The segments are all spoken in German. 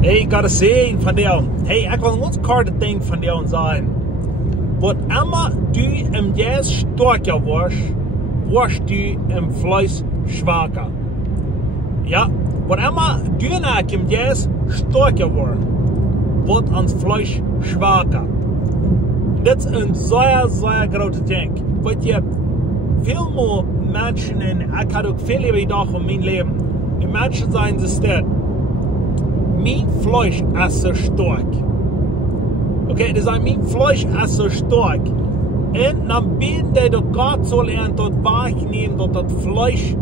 Hey, ik ga het zeggen van jou. Hey, ik wil ons kort ding van jou zeggen. Wat immer du im Geist stouakja warst du im Fleisch schwaka. Ja, wat immer du im Geist stouakja wordt ans Fleisch schwaka. Dat is een zeer, zeer grote ding. Want je veel meer mensen, en ik had ook veel over gedacht in mijn leven, die mensen zijn ze stad. Mijn Fleisch is zo sterk. Okay, dus mijn Fleisch is zo sterk. En dan beten die dat God zal lernen tot wahrnehmen, dat dat Fleisch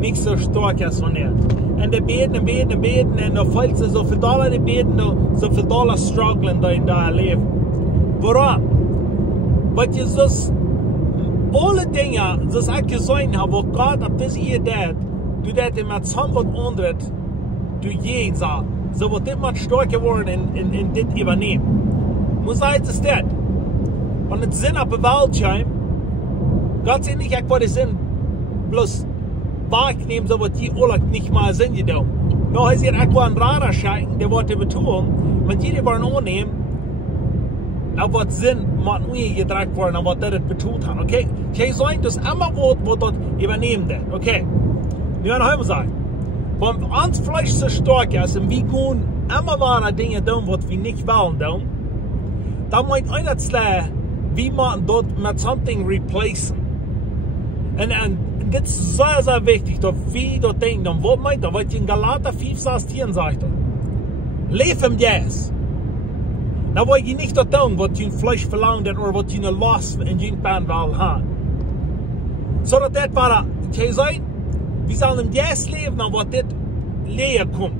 niet zo sterk is van er. En die beten, en dan valt ze zoveel dollar, die beten, zoveel dollar struggelen in dat leven. Waarom? Want je dus alle dingen, zoals ik gezegd heb, wat God op deze hier deed, doe dat met zo'n wat anderen, doe je zo. Zo wordt dit wat sterker worden in dit übernehmen. Moet het is dat. Want het zin op de Weltschein, Gott sei nicht, ich wollte Sinn, bloß wahrnehmen, so wird die Urlaub nicht mal Sinn gedauert. Noch ist hier auch ein Radar schenken, der wollte betonen, wenn die wollen annehmen, dann wird Sinn, man nie gedreht worden, dann wird das betont haben, okay? Ich sage, das immer wird dort übernehmen, okay? Wir werden heute sagen, wenn uns Fleisch so stark ist und wir gehen immer mal Dinge tun, was wir nicht wollen tun, dann muss einer sagen, wie man dort mit something replacen. Und das ist sehr, sehr wichtig, dass wir dort denken, was meint er, was in Galater 5, Vers 10 sagt, leef im Geist. Da wollt ihr nicht dort tun, was ihr Fleisch verlangt oder was ihr Lust in ihr Band haben. So dass das war, ich sage, wir sollen im Geist leben, und was das leer kommt.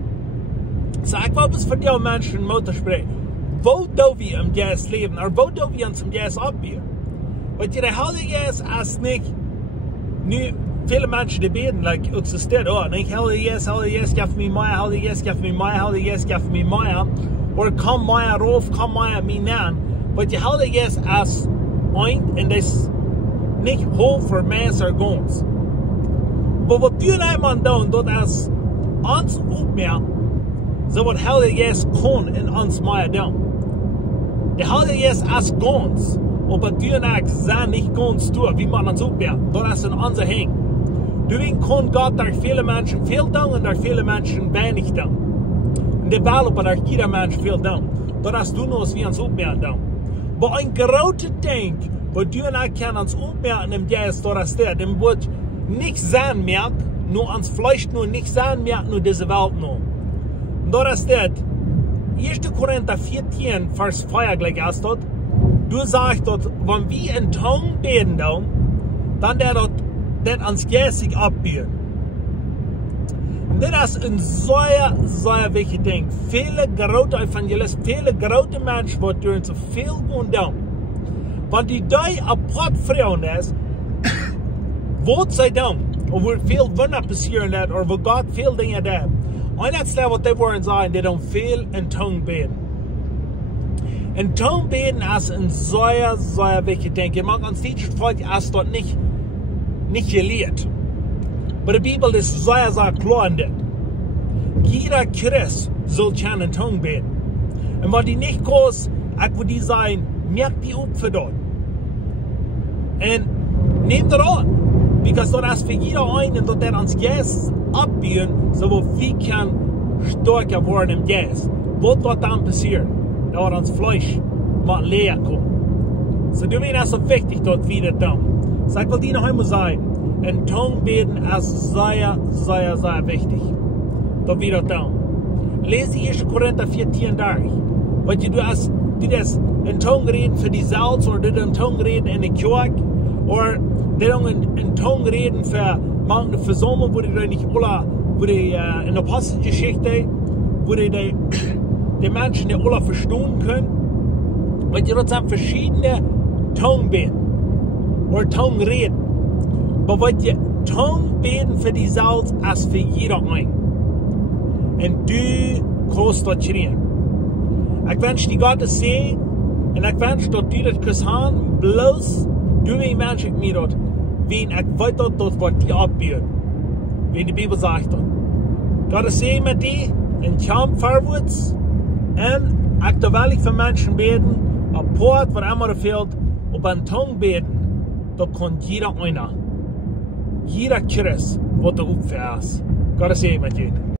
So ich will bis für die Menschen im Motor sprechen. Wo do wir im Geist leben, oder wo do wir uns im Geist abbieren? Weil der Heilige Geist ist nicht, nu viele Menschen die beten, like, es ist das, oh, nicht Heilige Geist, gib mir mehr, Heilige Geist, gib mir mehr, Heilige Geist, gib mir mehr. Oder komm mehr rauf, komm mehr mir näher. Weil der Heilige Geist ist ein, und das nicht hoch für Messer ganz. Aber was du nicht tun, das ist uns aufmerken, so was der Heilige Geist kann in uns mehr tun. Der Heilige Geist ist ganz, aber du sind nicht ganz tun, wie man uns aufmerken. Das ist in unser Hängen. Deswegen kann Gott durch viele Menschen viel tun und durch viele Menschen wenig tun. Und der Welt, aber durch jeder Mensch viel tun. Das ist du nur, was wir uns aufmerken. Aber ein großes Ding, wo du und ich können uns aufmerken im Geist, das ist das, dem wird nicht sein merken, nur ans Fleisch, nur nicht sein merken, nur diese Welt nur. Und das ist das. 1. Korinther 14, Vers 4 gleich ist dort. Du sagst dort, wenn wir in Tongue beten, dann der dort das ans Geist abbieten. Und das ist ein sehr, sehr wichtiges Ding. Viele große Evangelisten, viele große Menschen, die durch so viel gehen tun. Wenn die da apart Frauen ist, wo sie tun, und wo viel Wunder passieren, oder wo Gott viel Dinge tut. Und das ist das, was die wollen sagen, die tun viel in Tongue beten. In Tongue beten ist ein sehr, sehr wichtiges Ding. Ich mag uns nicht Volk erst dort nicht gelehrt. Aber die Bibel ist sehr, sehr klar in das. Jeder Christ soll in Tongue beten. Und wenn die nicht groß, ich würde sagen, merkt die Opfer dort. Und nehmt das an. Weil das ist für jeder einen, dass der ans Geist abbieten, so wir können stärker werden im Geist. Was wird dann passieren? Da wird uns Fleisch mal leer kommen. So deswegen ist es wichtig, dort wieder tun. So ich will dir noch einmal sagen, in Tongue beten ist sehr, sehr, sehr wichtig. Dort wieder tun. Lese 1. Korinther 14 durch. Weil du das in Tongue reden für die Salz, oder du in Tongue reden in der Kirche, oder du in Tongue reden für manche Versammlungen, wo die nicht alle, wo die in der Apostelgeschichte, wo die Menschen die alle verstehen können. Weil die dort sind verschiedene Tongue beten, oder Tongue reden. Aber weil die Tongue beten für die Salz, ist für jeder ein. Und du kannst dort schreien. Ich wünsche dir Gottes Segen, und ich wünsche, dass du das kannst haben, bloß du wie Mensch mir dort, wen ich weiß dort, was die abbieten. Wie die Bibel sagt dort. Gottes Segen mit dir, und komm vorwärts, En ik de wel voor mensen beden, een poort wat immer fehlt, op een tong beden, dat kan jeder einer. Jeder Chris, wat er opfährst. Gottes Segen mit Ihnen.